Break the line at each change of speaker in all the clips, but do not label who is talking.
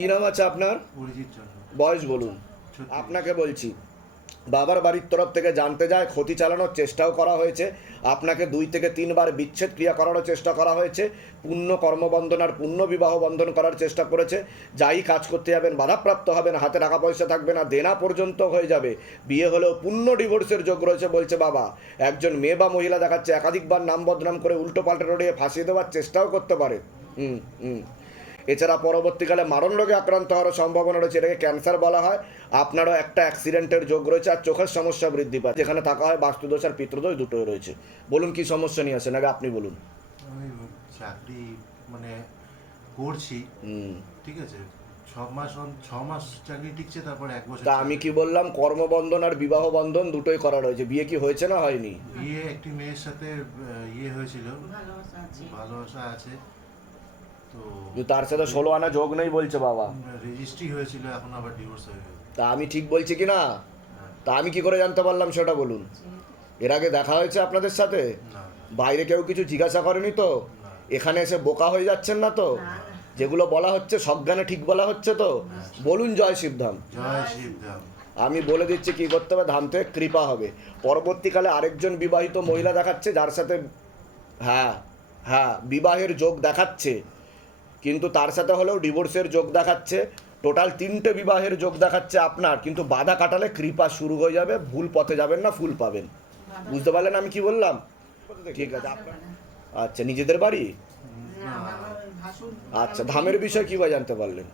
কি নাম আছে আপনার? বয়স বলুন। আপনাকে বলছি বাবার বাড়ির তরফ থেকে জানতে যায় ক্ষতি চালানোর চেষ্টাও করা হয়েছে। আপনাকে দুই থেকে তিনবার বিচ্ছেদ ক্রিয়া করারও চেষ্টা করা হয়েছে। পূর্ণ কর্মবন্ধন আর পূর্ণ বিবাহ বন্ধন করার চেষ্টা করেছে। যাই কাজ করতে যাবেন বাধাপ্রাপ্ত হবেন হাতে টাকা পয়সা থাকবে না দেনা পর্যন্ত হয়ে যাবে। বিয়ে হলেও পূর্ণ ডিভোর্সের যোগ রয়েছে বলছে বাবা। একজন মেয়ে বা মহিলা দেখাচ্ছে একাধিকবার নাম বদনাম করে উল্টো পাল্টা রড়িয়ে ফাঁসিয়ে দেওয়ার চেষ্টাও করতে পারে। হুম হুম। এছাড়া পরবর্তীকালে মারণ রোগে আক্রান্ত হওয়ার সম্ভাবনা রয়েছে। এটাকে ক্যান্সার বলা হয়। আপনারও একটা অ্যাক্সিডেন্টের যোগ রয়েছে আর চোখের সমস্যা বৃদ্ধি পায় যেখানে থাকা হয় বাস্তুদোষ আর পিতৃদোষ দুটোই রয়েছে। বলুন কি সমস্যা নিয়ে আসেন? আগে আপনি বলুন।
চাকরি মানে করছি।
হুম।
ঠিক আছে? ছ মাস ছ মাস চাকরি টিকছে তারপর এক বছর
তা আমি কি বললাম কর্মবন্ধন আর বিবাহ বন্ধন দুটোই করা রয়েছে। বিয়ে কি হয়েছে না হয়নি?
বিয়ে একটি মেয়ের সাথে ইয়ে হয়েছিল। ভালোবাসা আছে। তো
তার সাথে ষোলো আনা যোগ নেই বলছে বাবা।
রেজিস্ট্রি হয়েছিল এখন আবার ডিভোর্স হয়ে
তা আমি ঠিক বলছি কি না? তা আমি কি করে জানতে পারলাম সেটা বলুন? এর আগে দেখা হয়েছে আপনাদের সাথে? বাইরে কেউ কিছু জিজ্ঞাসা করেনি তো? এখানে এসে বোকা হয়ে যাচ্ছেন না তো? যেগুলো বলা হচ্ছে সব সজ্ঞানে ঠিক বলা হচ্ছে তো? বলুন জয় শিবধাম।
জয় শিবধাম।
আমি বলে দিচ্ছি কি করতে হবে? ধাম থেকে কৃপা হবে। পরবর্তীকালে আরেকজন বিবাহিত মহিলা দেখাচ্ছে যার সাথে হ্যাঁ হ্যাঁ বিবাহের যোগ দেখাচ্ছে। কিন্তু তার সাথে হলেও ডিভোর্সের যোগ দেখাচ্ছে। টোটাল তিনটে বিবাহের যোগ দেখাচ্ছে আপনার। কিন্তু বাধা কাটালে কৃপা শুরু হয়ে যাবে ভুল পথে যাবেন না ফুল পাবেন। বুঝতে পারলেন আমি কি বললাম? ঠিক আছে আপনার আচ্ছা নিজেদের বাড়ি? আচ্ছা ধামের বিষয় কীভাবে জানতে পারলেন?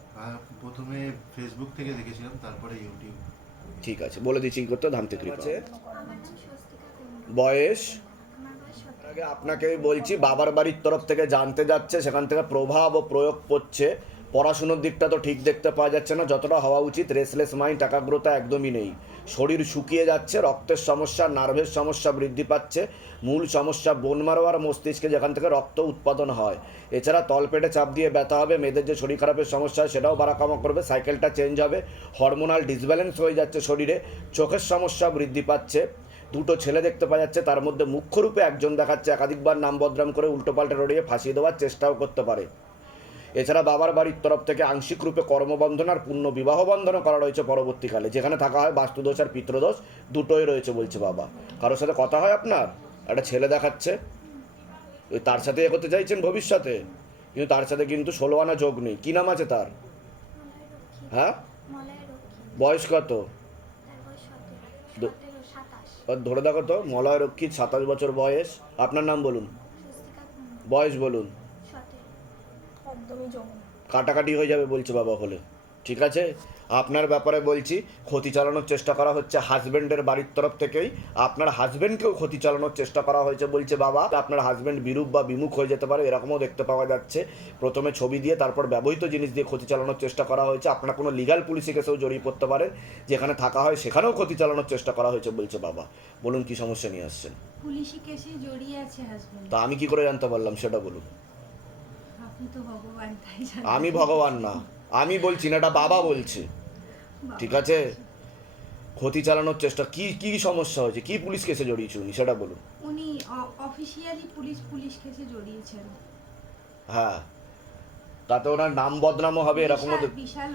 প্রথমে ফেসবুক থেকে দেখেছিলাম তারপরে ইউটিউব
ঠিক আছে বলে দিচ্ছি কি করতে হবে, ধাম থেকে কৃপা। বয়স? আগে আপনাকে বলছি, বাবার বাড়ির তরফ থেকে জানতে যাচ্ছে, সেখান থেকে প্রভাব ও প্রয়োগ করছে পড়াশুনোর দিকটা তো ঠিক দেখতে পাওয়া যাচ্ছে না, যতটা হওয়া উচিত রেসলেস মাইন্ড একাগ্রতা একদমই নেই। শরীর শুকিয়ে যাচ্ছে, রক্তের সমস্যা নার্ভের সমস্যা বৃদ্ধি পাচ্ছে। মূল সমস্যা বোন মারো আর মস্তিষ্কে যেখান থেকে রক্ত উৎপাদন হয়। এছাড়া তলপেটে চাপ দিয়ে ব্যথা হবে, মেয়েদের যে শরীর খারাপের সমস্যা সেটাও বাড়াকামা করবে সাইকেলটা চেঞ্জ হবে। হরমোনাল ডিসব্যালেন্স হয়ে যাচ্ছে শরীরে, চোখের সমস্যা বৃদ্ধি পাচ্ছে। দুটো ছেলে দেখতে পাওয়া যাচ্ছে তার মধ্যে মুখ্যরূপে একজন দেখাচ্ছে একাধিকবার নাম বদনাম করে উল্টোপাল্টা রড়িয়ে ফাঁসিয়ে দেওয়ার চেষ্টাও করতে পারে। এছাড়া বাবার বাড়ির তরফ থেকে আংশিক রূপে কর্মবন্ধন আর পূর্ণ বিবাহ বন্ধনও করা রয়েছে পরবর্তীকালে। যেখানে থাকা হয় বাস্তুদোষ আর পিতৃদোষ দুটোই রয়েছে বলছে বাবা। কারোর সাথে কথা হয় আপনার? একটা ছেলে দেখাচ্ছে। ওই তার সাথে এ করতে চাইছেন ভবিষ্যতে? কিন্তু তার সাথে কিন্তু ষোলো আনা যোগ নেই। কী নাম আছে তার? হ্যাঁ? বয়স কত? ধরে দেখো তো মলয় রক্ষিত সাতাশ বছর বয়স। আপনার নাম বলুন। বয়স বলুন। কাটাকাটি হয়ে যাবে বলছে বাবা হলে। ঠিক আছে? আপনার ব্যাপারে বলছি ক্ষতি চালানোর চেষ্টা করা হচ্ছে হাজব্যান্ডের বাড়ির তরফ থেকেই। আপনার হাজব্যান্ডকেও ক্ষতি চালানোর চেষ্টা করা হয়েছে বলছে বাবা। আপনার হাজব্যান্ড বিরূপ বা বিমুখ হয়ে যেতে পারে এরকমও দেখতে পাওয়া যাচ্ছে। প্রথমে ছবি দিয়ে তারপর ব্যবহৃত জিনিস দিয়ে ক্ষতি চালানোর চেষ্টা করা হয়েছে। আপনার কোনো লিগাল পুলিশে কেসেও জড়িয়ে পড়তে পারেন যেখানে থাকা হয় সেখানেও ক্ষতি চালানোর চেষ্টা করা হয়েছে বলছে বাবা। বলুন কি সমস্যা নিয়ে আসছেন?
পুলিশি কেসে জড়িয়ে আছে হাজবেন্ড।
তা আমি কি করে জানতে পারলাম সেটা বলুন।
আপনি তো ভগবান তাই
আমি ভগবান না। আমি বলছি না এটা বাবা বলছে। ঠিক আছে? ক্ষতি চালানোর চেষ্টা কি কি সমস্যা হয়েছে? কি পুলিশ কেসে জড়িয়েছে উনি সেটা বলুন।
উনি অফিসিয়ালি পুলিশ পুলিশ কেসে জড়িয়েছেন।
হ্যাঁ। তাতে ওনার নাম বদনামও হবে এরকমও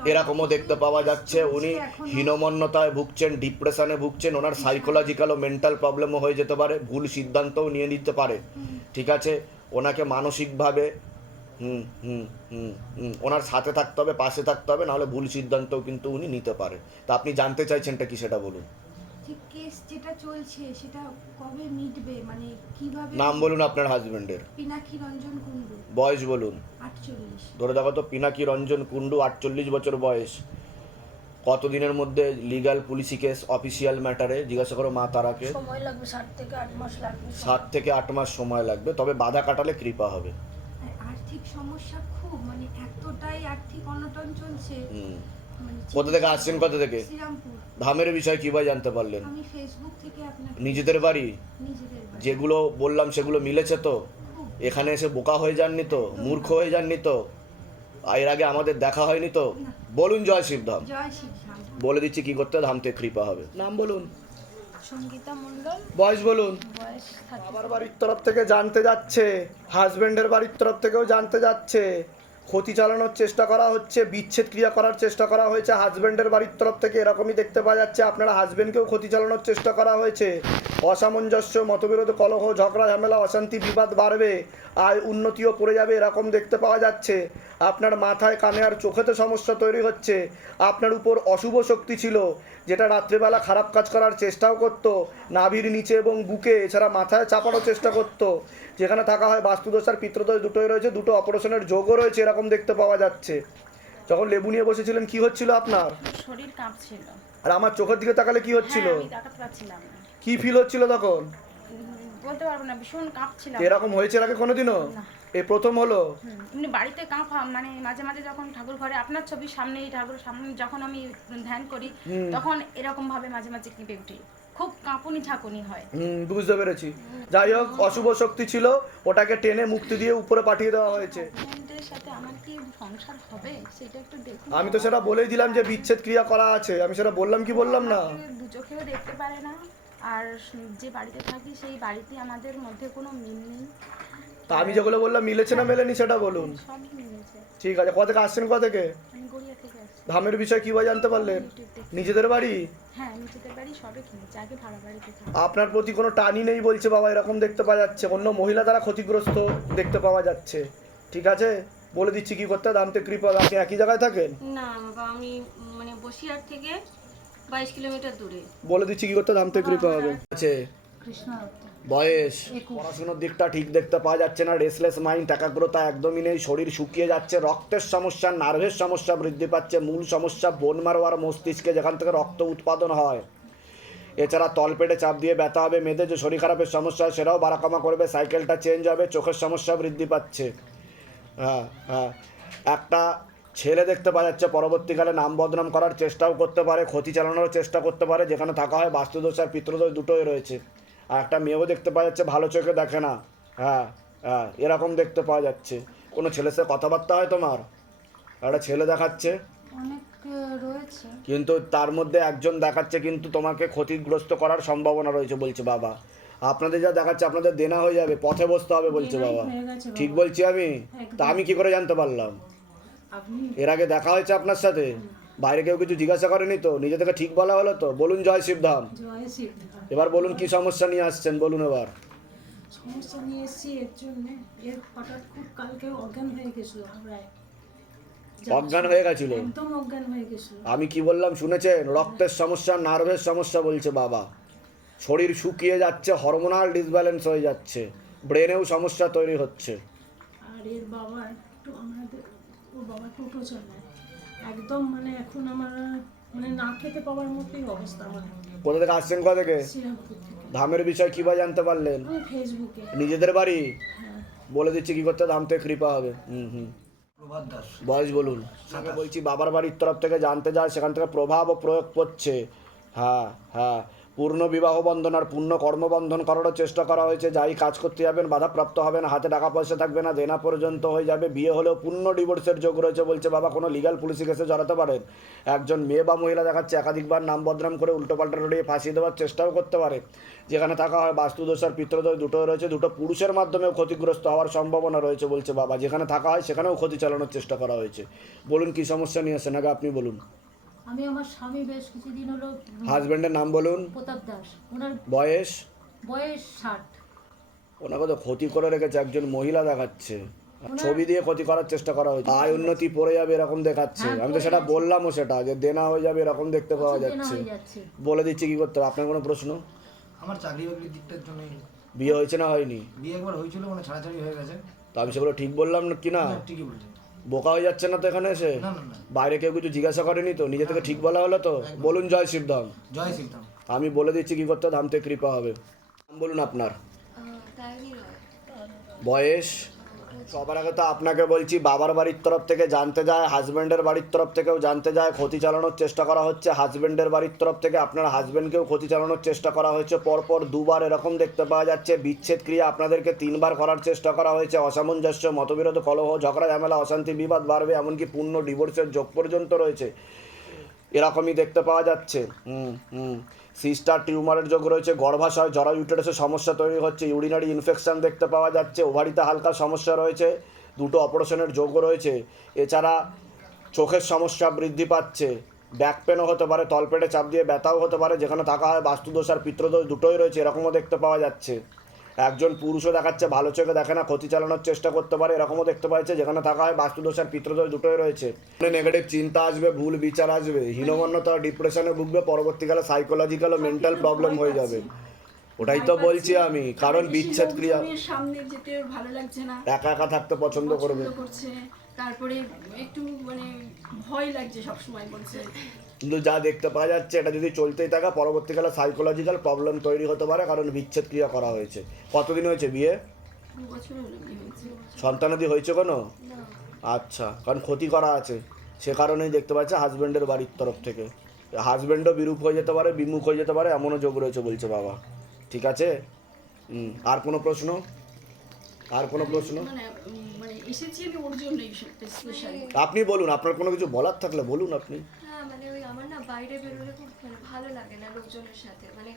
এরকমও দেখতে পাওয়া যাচ্ছে। উনি হীনমন্যতায় ভুগছেন ডিপ্রেশনে ভুগছেন ওনার সাইকোলজিক্যাল ও মেন্টাল প্রবলেমও হয়ে যেতে পারে। ভুল সিদ্ধান্তও নিয়ে নিতে পারে। ঠিক আছে? ওনাকে মানসিকভাবে হুম হুম হুম হুম। ওনার সাথে থাকতে হবে পাশে থাকতে হবে নাহলে ভুল সিদ্ধান্তও কিন্তু উনি নিতে পারে। তা আপনি জানতে চাইছেনটা কি সেটা বলুন।
কেস যেটা চলছে সেটা কবে মিটবে? মানে কীভাবে
নাম বলুন আপনার হাজবেন্ডের।
পিনাকি রঞ্জন কুণ্ডু।
বয়স বলুন।
আটচল্লিশ।
ধরে দেখো তো পিনাকি রঞ্জন কুণ্ডু আটচল্লিশ বছর বয়স। কতদিনের মধ্যে লিগাল পুলিশি কেস অফিসিয়াল ম্যাটারে? জিজ্ঞাসা করো মা তারাকে।
সময় লাগবে সাত থেকে আট মাস লাগবে।
সাত থেকে আট মাস সময় লাগবে তবে বাধা কাটালে কৃপা হবে।
আর্থিক সমস্যা খুব মানে এতটাই আর্থিক অনটন চলছে।
হুম।
মানে
কোথা থেকে আসছেন কোথা থেকে? ধামের বিষয় কীভাবে জানতে পারলেন?
আমি ফেসবুক থেকে আপনাকে
নিজেদের বাড়ি? যেগুলো বললাম সেগুলো মিলেছে তো? এখানে এসে বোকা হয়ে যাননি তো? মূর্খ হয়ে যাননি তো? আর এর আগে আমাদের দেখা হয়নি তো? বলুন জয় শিবধাম। বলে দিচ্ছি কি করতে হবে, ধাম থেকে কৃপা হবে। নাম বলুন।
সঙ্গীতা মণ্ডল।
বয়স বলুন।
বয়স
বাবার বাড়ির তরফ থেকে জানতে যাচ্ছে। হাজবেন্ডের বাড়ির তরফ থেকেও জানতে যাচ্ছে। ক্ষতি চালানোর চেষ্টা করা হচ্ছে, বিচ্ছেদ ক্রিয়া করার চেষ্টা করা হয়েছে হাজব্যান্ডের বাড়ির তরফ থেকে এরকমই দেখতে পাওয়া যাচ্ছে। আপনারা হাজব্যান্ডকেও ক্ষতি চালানোর চেষ্টা করা হয়েছে। অসামঞ্জস্য, মতবিরোধ, কলহ, ঝগড়া, ঝামেলা, অশান্তি, বিবাদ বাড়বে। আয় উন্নতিও পড়ে যাবে এরকম দেখতে পাওয়া যাচ্ছে। আপনার মাথায়, কানে আর চোখেতে সমস্যা তৈরি হচ্ছে। আপনার উপর অশুভ শক্তি ছিল, যেটা রাত্রেবেলা খারাপ কাজ করার চেষ্টাও করতো। নাভির নিচে এবং বুকে, এছাড়া মাথায় চাপানোর চেষ্টা করতো। যেখানে থাকা হয় বাস্তুদোষ আর পিত্রদোষ দুটোই রয়েছে, দুটো অপারেশনের যোগও রয়েছে এরকম দেখতে পাওয়া যাচ্ছে। যখন লেবু নিয়ে বসেছিলেন কি হচ্ছিল আপনার?
শরীর কাঁপছিল।
আর আমার চোখের দিকে তাকালে কি হচ্ছিল?
হ্যাঁ,
কি ফিল হচ্ছিল তখন?
বলতে পারব না ভীষণ কাঁপছিলাম।
এরকম হয়েছে আগে কোনোদিনও। এই প্রথম হলো?
এমনি বাড়িতে কাঁপা মানে মাঝে মাঝে যখন ঠাকুর ঘরে আপনার ছবির সামনে ঠাকুর সামনে যখন আমি ধ্যান করি তখন এরকম ভাবে মাঝে মাঝে কেঁপে উঠি। খুব কাঁপুনি ঝাঁকুনি হয়।
হুম বুঝতে পেরেছি। যাই হোক অশুভ শক্তি ছিল ওটাকে টেনে মুক্তি দিয়ে উপরে পাঠিয়ে দেওয়া হয়েছে।
হাজবেন্ডের সাথে আমার কি সংসার হবে সেটা একটু দেখুন।
আমি তো সেটা বলেই দিলাম যে বিচ্ছেদ ক্রিয়া করা আছে আমি সেটা বললাম কি বললাম না?
দু চোখেও দেখতে পারে না আর যে বাড়িতে থাকি সেই বাড়িতে আমাদের মধ্যে কোনো মিল নেই।
তা আমি যেগুলো বললাম মিলেছে না মেলেনি সেটা বলুন। ঠিক আছে কোথা থেকে আসছেন কোথা থেকে? ধামের বিষয় কীভাবে জানতে পারলেন নিজেদের বাড়ি?
হ্যাঁ
আপনার প্রতি কোনো টানই নেই বলছে বাবা এরকম দেখতে পাওয়া যাচ্ছে। অন্য মহিলা দ্বারা ক্ষতিগ্রস্ত দেখতে পাওয়া যাচ্ছে। ঠিক আছে? বলে দিচ্ছি কি করতে দামতে কৃপা আপনি একই জায়গায় থাকেন?
না বাবা আমি মানে বসিরহাট থেকে বাইশ কিলোমিটার দূরে।
বলে দিচ্ছি কি করতে দামতে কৃপা হবে। আছে। বয়স। পড়াশোনার দিকটা ঠিক দেখতে পাওয়া যাচ্ছে না। রেসলেস মাইন্ড একাগ্রতা একদমই নেই। শরীর শুকিয়ে যাচ্ছে রক্তের সমস্যা নার্ভের সমস্যা বৃদ্ধি পাচ্ছে। মূল সমস্যা বোন মারো আর মস্তিষ্কে যেখান থেকে রক্ত উৎপাদন হয়। এছাড়া তলপেটে চাপ দিয়ে ব্যথা হবে মেয়েদের যে শরীর খারাপের সমস্যা হয় সেটাও বাড়াকামা করবে। সাইকেলটা চেঞ্জ হবে চোখের সমস্যা বৃদ্ধি পাচ্ছে। হ্যাঁ হ্যাঁ। একটা ছেলে দেখতে পাওয়া যাচ্ছে পরবর্তীকালে নাম বদনাম করার চেষ্টাও করতে পারে ক্ষতি চালানোর চেষ্টা করতে পারে যেখানে থাকা হয় বাস্তুদোষ আর পিতৃদোষ দুটোই রয়েছে। আর একটা মেয়েও দেখতে পাওয়া যাচ্ছে ভালো চোখে দেখে না। হ্যাঁ হ্যাঁ এরকম দেখতে পাওয়া যাচ্ছে। কোনো ছেলের সাথে কথাবার্তা হয় তোমার? একটা ছেলে দেখাচ্ছে। কিন্তু তার মধ্যে একজন দেখাচ্ছে কিন্তু তোমাকে ক্ষতিগ্রস্ত করার সম্ভাবনা রয়েছে বলছে বাবা। আপনাদের যা দেখাচ্ছে আপনাদের দেনা হয়ে যাবে পথে বসতে হবে বলছে বাবা। ঠিক বলছি আমি? তা আমি কি করে জানতে পারলাম? এর আগে দেখা হয়েছে আপনার সাথে? বাইরে কেউ কিছু জিজ্ঞাসা করেনি তো? নিজে থেকে ঠিক বলা হলো তো? বলুন জয় শিবধাম। এবার বলুন কি সমস্যা নিয়ে আসছেন? বলুন এবার।
সমস্যা নিয়ে এসেছি এর জন্য। এর হঠাৎ খুব কালকে অজ্ঞান হয়ে গেছিল প্রায়
অজ্ঞান হয়ে গেছিল?
একদম অজ্ঞান হয়ে গেছিল।
আমি কি বললাম শুনেছেন? রক্তের সমস্যা নার্ভের সমস্যা বলছে বাবা। শরীর শুকিয়ে যাচ্ছে হরমোনাল ডিসব্যালেন্স হয়ে যাচ্ছে ব্রেনেও সমস্যা তৈরি হচ্ছে।
আর এর বাবার একটু আমাদের ওর বাবা টোটো চালায়। একদম মানে এখন আমার মানে না খেতে পাওয়ার মতোই অবস্থা আমার।
কোথা থেকে আসছেন কোথা থেকে? ধামের বিষয় কীভাবে জানতে পারলেন?
ফেসবুকে।
নিজেদের বাড়ি?
হ্যাঁ।
বলে দিচ্ছি কি করতে ধাম থেকে কৃপা হবে। হুম হুম। বয়স বলুন। বলছি বাবার বাড়ির তরফ থেকে জানতে যায় সেখান থেকে প্রভাব ও প্রয়োগ করছে হ্যাঁ হ্যাঁ। পূর্ণ বিবাহ বন্ধন আর পূর্ণ কর্মবন্ধন করারও চেষ্টা করা হয়েছে। যাই কাজ করতে যাবেন, বাধাপ্রাপ্ত হবেন, হাতে টাকা পয়সা থাকবে না, দেনা পর্যন্ত হয়ে যাবে। বিয়ে হলেও পূর্ণ ডিভোর্সের যোগ রয়েছে বলছে বাবা, কোনো লিগাল পুলিশি কেসে জড়াতে পারেন। একজন মেয়ে বা মহিলা দেখাচ্ছে, একাধিকবার নাম বদনাম করে উল্টোপাল্টা রড়িয়ে ফাঁসিয়ে দেওয়ার চেষ্টাও করতে পারে। যেখানে থাকা হয় বাস্তুদোষ আর পিত্রদোষ দুটো রয়েছে। দুটো পুরুষের মাধ্যমেও ক্ষতিগ্রস্ত হওয়ার সম্ভাবনা রয়েছে বলছে বাবা। যেখানে থাকা হয় সেখানেও ক্ষতি চালানোর চেষ্টা করা হয়েছে। বলুন, কি সমস্যা নিয়ে আসেন? আগে আপনি বলুন।
আমি আমার স্বামী বেশ কিছুদিন হলো উম,
হাজব্যান্ডের নাম বলুন।
প্রতাপ দাস। ওনার
বয়স?
বয়স ষাট।
ওনাকে তো ক্ষতি করে রেখেছে একজন মহিলা দেখাচ্ছে। ছবি দিয়ে ক্ষতি করার চেষ্টা করা হয়েছে। আয় উন্নতি পড়ে যাবে এরকম দেখাচ্ছে।
হ্যাঁ,
আমি তো সেটা বললামও সেটা যে দেনা হয়ে যাবে এরকম দেখতে পাওয়া যাচ্ছে। বলে দিচ্ছি কি করতে হবে? আপনার কোনো প্রশ্ন?
আমার চাকরি বাকরির দিকটার জন্য
বিয়ে হয়েছে না হয়নি?
বিয়ে একবার হয়েছিল মানে ছাড়াছাড়ি হয়ে গেছে।
তো আমি সেগুলো ঠিক বললাম না কি না?
ঠিকই বলছেন
বোকা হয়ে যাচ্ছে না তো এখানে এসে?
না না না।
বাইরে কেউ কিছু জিজ্ঞাসা করেনি তো? নিজে থেকে ঠিক বলা হলো তো? বলুন জয় শিবধাম
জয় শিবধাম
আমি বলে দিচ্ছি কি করতে ধাম থেকে কৃপা হবে। বলুন আপনার। বয়স? সবার আগে তো আপনাকে বলছি, বাবার বাড়ির তরফ থেকে জানতে যায় হাজব্যান্ডের বাড়ির তরফ থেকেও জানতে যায়, ক্ষতি চালানোর চেষ্টা করা হচ্ছে। হাজব্যান্ডের বাড়ির তরফ থেকে আপনার হাজব্যান্ডকেও ক্ষতি চালানোর চেষ্টা করা হয়েছে। পরপর দুবার এরকম দেখতে পাওয়া যাচ্ছে। বিচ্ছেদ ক্রিয়া আপনাদেরকে তিনবার করার চেষ্টা করা হয়েছে। অসামঞ্জস্য, মতবিরোধ, কলহ, ঝগড়া, ঝামেলা, অশান্তি, বিবাদ বাড়বে, এমনকি পূর্ণ ডিভোর্সের যোগ পর্যন্ত রয়েছে। এরকমই দেখতে পাওয়া যাচ্ছে। হুম হুম। সিস্টার টিউমারের যোগ রয়েছে, গর্ভাশয় জরা ইউটেরাসের সমস্যা তৈরি হচ্ছে, ইউরিনারি ইনফেকশান দেখতে পাওয়া যাচ্ছে, ওভারিতে হালকা সমস্যা রয়েছে, দুটো অপারেশনের যোগও রয়েছে। এছাড়া চোখের সমস্যা বৃদ্ধি পাচ্ছে ব্যাক পেনও হতে পারে, তলপেটে চাপ দিয়ে ব্যথাও হতে পারে, যেখানে থাকা হয় বাস্তুদোষ আর পিত্রদোষ দুটোই রয়েছে, এরকমও দেখতে পাওয়া যাচ্ছে। একজন পুরুষও দেখাচ্ছে ভালো চোখে দেখে না, ক্ষতি চালানোর চেষ্টা করতে পারে, এরকমও দেখতে পাচ্ছে যেখানে থাকা হয় বাস্তুদোষ আর পিত্রদোষ দুটোই রয়েছে। নেগেটিভ চিন্তা আসবে, ভুল বিচার আসবে, হীনমন্যতা ডিপ্রেশনে ভুগবে, পরবর্তীকালে সাইকোলজিক্যাল ও মেন্টাল প্রবলেম হয়ে যাবে। ওটাই তো বলছি আমি, কারণ বিচ্ছেদ ক্রিয়া।
সামনে যেতে ভালো লাগছে না
একা একা থাকতে পছন্দ করবে।
তারপরে একটু মানে ভয় লাগছে সব সময় বলছে।
কিন্তু যা দেখতে পাওয়া যাচ্ছে এটা যদি চলতেই থাকে পরবর্তীকালে সাইকোলজিক্যাল প্রবলেম তৈরি হতে পারে কারণ বিচ্ছেদ ক্রিয়া করা হয়েছে। কতদিন হয়েছে বিয়ে? সন্তানাদি হয়েছে কোনো? আচ্ছা কারণ ক্ষতি করা আছে। সে কারণেই দেখতে পাচ্ছে হাজব্যান্ডের বাড়ির তরফ থেকে। হাজব্যান্ডও বিরূপ হয়ে যেতে পারে বিমুখ হয়ে যেতে পারে এমনও যোগ রয়েছে বলছে বাবা। ঠিক আছে? আর কোনো প্রশ্ন? আর কোনো প্রশ্ন?
মানে মানে
আপনি বলুন আপনার কোনো কিছু বলার থাকলে বলুন আপনি।
মানে ওই আমার না বাইরে বেরোলে খুব মানে ভালো লাগে না লোকজনের সাথে। মানে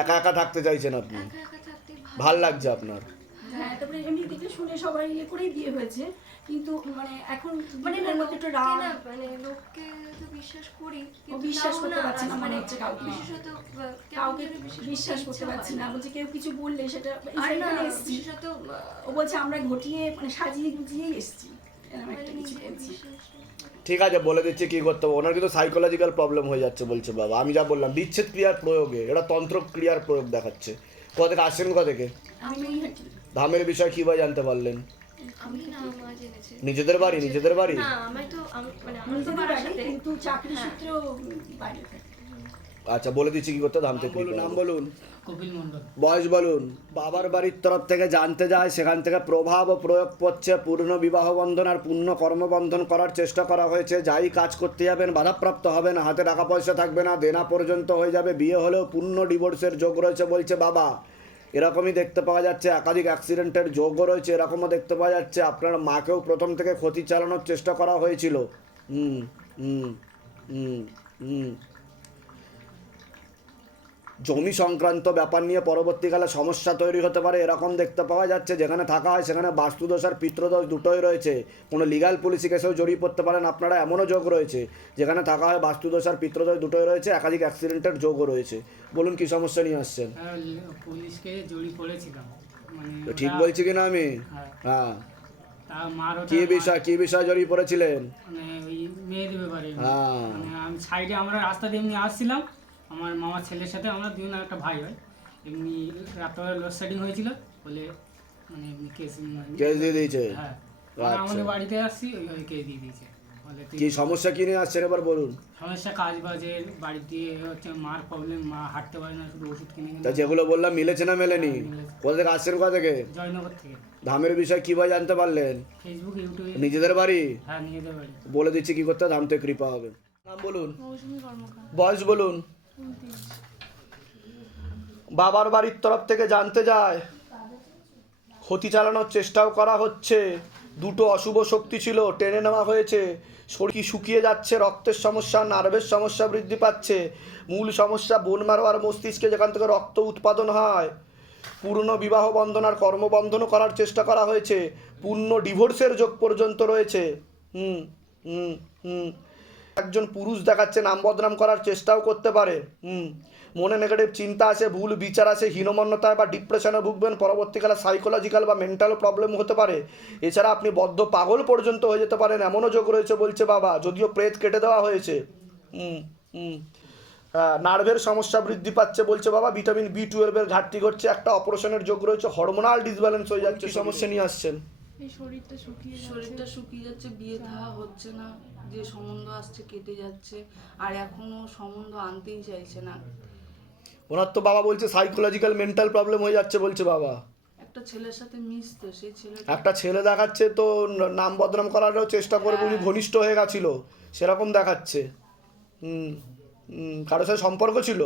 একা একা থাকতে চাইছেন আপনি?
একা একা থাকতে ভালো
লাগছে আপনার।
হ্যাঁ তারপরে এমনি দেখে শুনে সবাই ইয়ে করেই বিয়ে হয়েছে। কিন্তু মানে এখন
মানে
মানে মধ্যে একটু রাগ।
না মানে লোককে তো বিশ্বাস করি কিন্তু
বিশ্বাস করতে পারছি না মানে হচ্ছে কাউকে।
বিশেষত
কাউকে বিশ্বাস করতে পারছি না বলছে কেউ কিছু বললে সেটা এই
আর না বিশেষত
ও বলছে আমরা ঘটিয়ে মানে সাজিয়ে গুজিয়েই এসছি। এরকম একটা কিছু
নিজে
ঠিক আছে বলে দিচ্ছি কি করতে হবে? ওনার কিন্তু সাইকোলজিক্যাল প্রবলেম হয়ে যাচ্ছে বলছে বাবা। আমি যা বললাম বিচ্ছেদ ক্রিয়ার প্রয়োগে এটা তন্ত্র ক্রিয়ার প্রয়োগ দেখাচ্ছে। কোথা থেকে আসছেন কোথা থেকে? ধামের বিষয় কীভাবে জানতে পারলেন? নিজেদের বাড়ি নিজেদের বাড়ি?
মানে
থাকে।
আচ্ছা বলে দিচ্ছি কি করতে ধাম থেকে বলুন নাম বলুন।
কপিল
বয়স বলুন, বাবার বাড়ির তরফ থেকে জানতে যায়, সেখান থেকে প্রভাব প্রয়োগ করছে পূর্ণ বিবাহ বন্ধন আর পূর্ণ কর্মবন্ধন করার চেষ্টা করা হয়েছে। যাই কাজ করতে যাবেন, বাধাপ্রাপ্ত হবে না হাতে টাকা পয়সা থাকবে না, দেনা পর্যন্ত হয়ে যাবে, বিয়ে হলেও পূর্ণ ডিভোর্সের যোগ রয়েছে বলছে বাবা। এরকমই দেখতে পাওয়া যাচ্ছে, একাধিক অ্যাক্সিডেন্টের যোগও রয়েছে, এরকমও দেখতে পাওয়া যাচ্ছে। আপনার মাকেও প্রথম থেকে ক্ষতি চালানোর চেষ্টা করা হয়েছিল। হুম হুম হুম হুম। জমি সংক্রান্ত ব্যাপার নিয়ে পরবর্তীকালে সমস্যা তৈরি হতে পারে। এরকম দেখতে পাওয়া যাচ্ছে যেখানে থাকা হয় সেখানে বাস্তুদোষ আর পিত্রদোষ দুটোই রয়েছে। কোনো লিগাল পুলিশি কেসেও জড়িয়ে পড়তে পারেন আপনারা এমনও যোগ রয়েছে। যেখানে থাকা হয় বাস্তুদোষ আর পিত্রদোষ দুটোই রয়েছে একাধিক অ্যাক্সিডেন্টের যোগও রয়েছে। বলুন কি সমস্যা নিয়ে আসছেন?
হ্যাঁ, পুলিশকে জড়িয়ে পড়েছিলাম। মানে
ঠিক বলছি কিনা আমি?
হ্যাঁ,
হ্যাঁ। কি বিষয় কি বিষয় জড়িয়ে পড়েছিলেন?
মানে
হ্যাঁ।
মানে আমি সাইডে আমরা রাস্তা দিয়ে এমনি আসছিলাম আমার মামার ছেলের সাথে আমরা দুজন আর একটা ভাই হয়। এমনি রাত্রে লোডশেডিং হয়েছিল বলে মানে এমনি কেস
কেস দিয়ে দিয়েছে?
হ্যাঁ। আমরা
আচ্ছা।
আমাদের বাড়িতে আসছি ওই ওই কেস দিয়ে দিয়েছে। বলে
কি সমস্যা কি নিয়ে আসছেন এবার বলুন।
সমস্যা কাজ বাজের বাড়িতে হচ্ছে মার প্রবলেম মা হাঁটতে পারে না শুধু ওষুধ কিনে
তা যেগুলো বললাম মিলেছে না মেলেনি? কোথা থেকে আসছেন কোথা থেকে?
জয়নগর থেকে।
ধামের বিষয় কীভাবে জানতে পারলেন?
ফেসবুক ইউটিউবে
নিজেদের বাড়ি?
হ্যাঁ নিজেদের বাড়ি।
বলে দিচ্ছি কি করতে ধাম থেকে কৃপা হবে। নাম বলুন।
মৌসুমি কর্মকার।
বয়স বলুন। বাবার বাড়ির তরফ থেকে জানতে যায়, ক্ষতি চালানোর চেষ্টাও করা হচ্ছে। দুটো অশুভ শক্তি ছিল, টেনে নেওয়া হয়েছে। শরীর শুকিয়ে যাচ্ছে, রক্তের সমস্যা, নার্ভের সমস্যা বৃদ্ধি পাচ্ছে। মূল সমস্যা বোন মারো আর মস্তিষ্কে যেখান থেকে রক্ত উৎপাদন হয়। পূর্ণ বিবাহ বন্ধন আর কর্মবন্ধনও করার চেষ্টা করা হয়েছে। পূর্ণ ডিভোর্সের যোগ পর্যন্ত রয়েছে। হুম হুম হুম। একজন পুরুষ দেখাচ্ছে নাম বদনাম করার চেষ্টাও করতে পারে। হুম মনে নেগেটিভ চিন্তা আছে ভুল বিচার আছে হীনমন্যতায় বা ডিপ্রেশনে ভুগবেন পরবর্তীকালে সাইকোলজিক্যাল বা মেন্টাল প্রবলেম হতে পারে। এছাড়া আপনি বদ্ধ পাগল পর্যন্ত হয়ে যেতে পারেন এমনও যোগ রয়েছে বলছে বাবা যদিও প্রেত কেটে দেওয়া হয়েছে। হুম হুম হ্যাঁ, নার্ভের সমস্যা বৃদ্ধি পাচ্ছে বলছে বাবা ভিটামিন বি টুয়েলভের ঘাটতি ঘটছে একটা অপারেশনের যোগ রয়েছে হরমোনাল ডিসব্যালেন্স হয়ে যাচ্ছে সমস্যা নিয়ে আসছেন?
এই শরীরটা শুকিয়ে
শরীরটা শুকিয়ে যাচ্ছে বিয়ে থাকা হচ্ছে না যে সম্বন্ধ আসছে কেটে যাচ্ছে আর এখনও সম্বন্ধ আনতেই চাইছে না।
ওনার তো বাবা বলছে সাইকোলজিক্যাল মেন্টাল প্রবলেম হয়ে যাচ্ছে বলছে বাবা।
একটা ছেলের সাথে মিশতো সেই ছেলেটা
একটা ছেলে দেখাচ্ছে তো নাম বদনাম করারও চেষ্টা করবে উনি ঘনিষ্ঠ হয়ে গেছিল সেরকম দেখাচ্ছে। হুম হুম কারোর সাথে সম্পর্ক ছিল?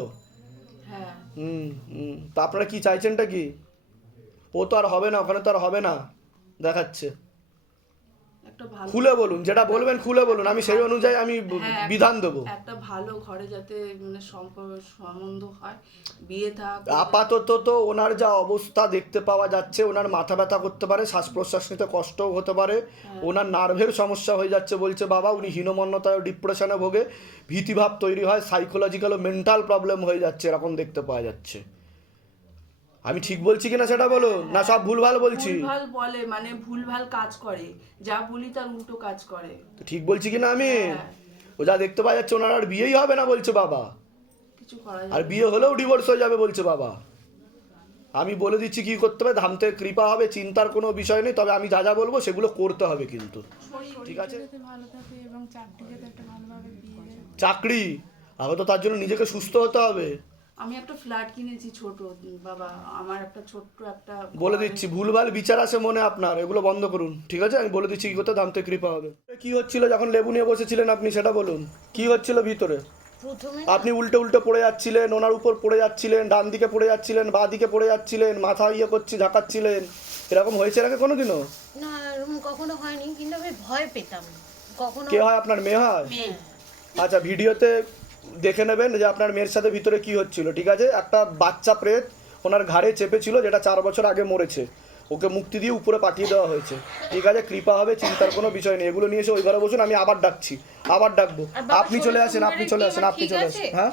হ্যাঁ।
হুম হুম তা আপনারা কি চাইছেনটা কি? ও তো আর হবে না ওখানে তো আর হবে না। দেখাচ্ছে।
একটা ভালো
খুলে বলুন যেটা বলবেন খুলে বলুন আমি সেই অনুযায়ী আমি
হ্যাঁ,
বিধান দেবো।
একটা ভালো ঘরে যাতে মানে সম্পর্ক সম্বন্ধ হয় বিয়ে থাক।
আপাতত তো ওনার যা অবস্থা দেখতে পাওয়া যাচ্ছে ওনার মাথা ব্যথা করতে পারে শ্বাস প্রশ্বাস নিতে কষ্টও হতে পারে ওনার নার্ভের সমস্যা হয়ে যাচ্ছে বলছে বাবা উনি হীনমন্যতায় ডিপ্রেশনে ভোগে ভীতিভাব তৈরি হয় সাইকোলজিক্যাল ও মেন্টাল প্রবলেম হয়ে যাচ্ছে এরকম দেখতে পাওয়া যাচ্ছে। আমি ঠিক বলছি কিনা সেটা বলো? না সব ভুলভাল বলছি।
ভুলভাল বলে মানে ভুলভাল কাজ করে। যা বলি তার উল্টো কাজ করে।
তো ঠিক বলছি কিনা আমি?
হ্যাঁ।
ও যা দেখতে পাওয়া যাচ্ছে ওনার আর বিয়েই হবে না বলছে বাবা।
কিছু করা
আর বিয়ে হলেও ডিভোর্স হয়ে যাবে বলছে বাবা। আমি বলে দিচ্ছি কি করতে হবে ধামতে কৃপা হবে চিন্তার কোনো বিষয় নেই তবে আমি যা যা বলব সেগুলো করতে হবে কিন্তু। ঠিক আছে?
চাকরি?
আগে তো তার জন্য নিজেকে সুস্থ হতে হবে।
আমি একটা ফ্ল্যাট কিনেছি ছোট বাবা আমার একটা ছোট্ট একটা
বলে দিচ্ছি ভুলভাল বিচার আছে মনে আপনার এগুলো বন্ধ করুন ঠিক আছে? আমি বলে দিচ্ছি কি করতে দামতে কৃপা হবে। কি হচ্ছিল যখন লেবু নিয়ে বসেছিলেন আপনি সেটা বলুন? কি হচ্ছিল ভিতরে? আপনি উল্টে উল্টে পড়ে যাচ্ছিলেন ওনার উপর পড়ে যাচ্ছিলেন ডান দিকে পড়ে যাচ্ছিলেন বাঁ দিকে পড়ে যাচ্ছিলেন মাথা ইয়ে করছি ঝাঁকাচ্ছিলেন। এরকম হয়েছে নাকি কোনোদিনও?
না এরকম কখনো হয়নি কিন্তু আমি ভয় পেতাম। কখনো
কে হয় আপনার মেয়ে হয়। আচ্ছা ভিডিওতে দেখে নেবেন যে আপনার মেয়ের সাথে ভিতরে কি হচ্ছিল ঠিক আছে? একটা বাচ্চা প্রেত ওনার ঘাড়ে চেপেছিল যেটা চার বছর আগে মরেছে। ওকে মুক্তি দিয়ে উপরে পাঠিয়ে দেওয়া হয়েছে। ঠিক আছে? কৃপা হবে চিন্তার কোনো বিষয় নেই। এগুলো নিয়ে এসে ওই ঘরে বসুন আমি আবার ডাকছি। আবার ডাকবো। আপনি চলে আসেন আপনি চলে আসেন আপনি চলে আসেন। হ্যাঁ?